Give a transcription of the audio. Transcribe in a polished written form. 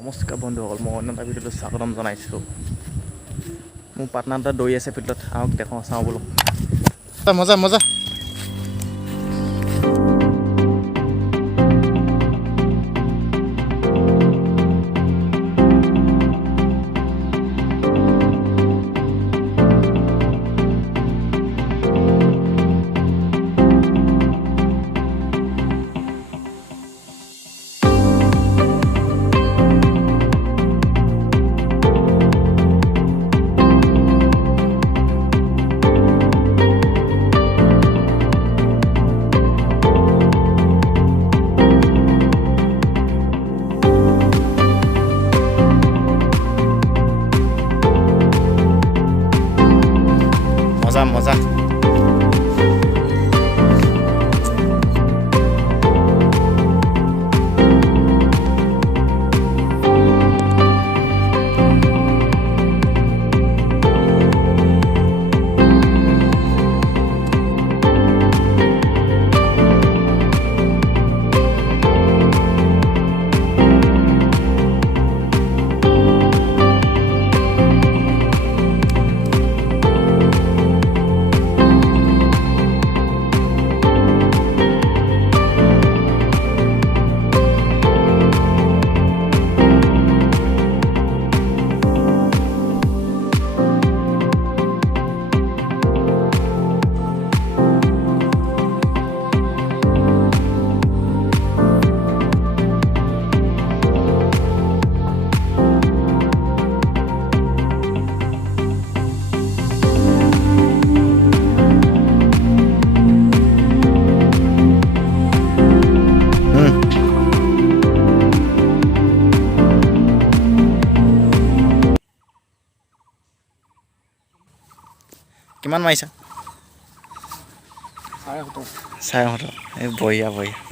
নমস্কাৰ বন্ধুসকল, মই অন্য এটা ভিডিঅ'লৈ স্বাগতম জনাইছোঁ। মোৰ পাৰ্টনাৰ এটা দৌৰি আছে ফিল্ডত, আহক দেখুৱাওঁ, চাওঁ বোলো। মজা মজা। মজা মজা। কিমান মাৰিছা? 7.5। 7.5। এই বঢ়িয়া বঢ়িয়া।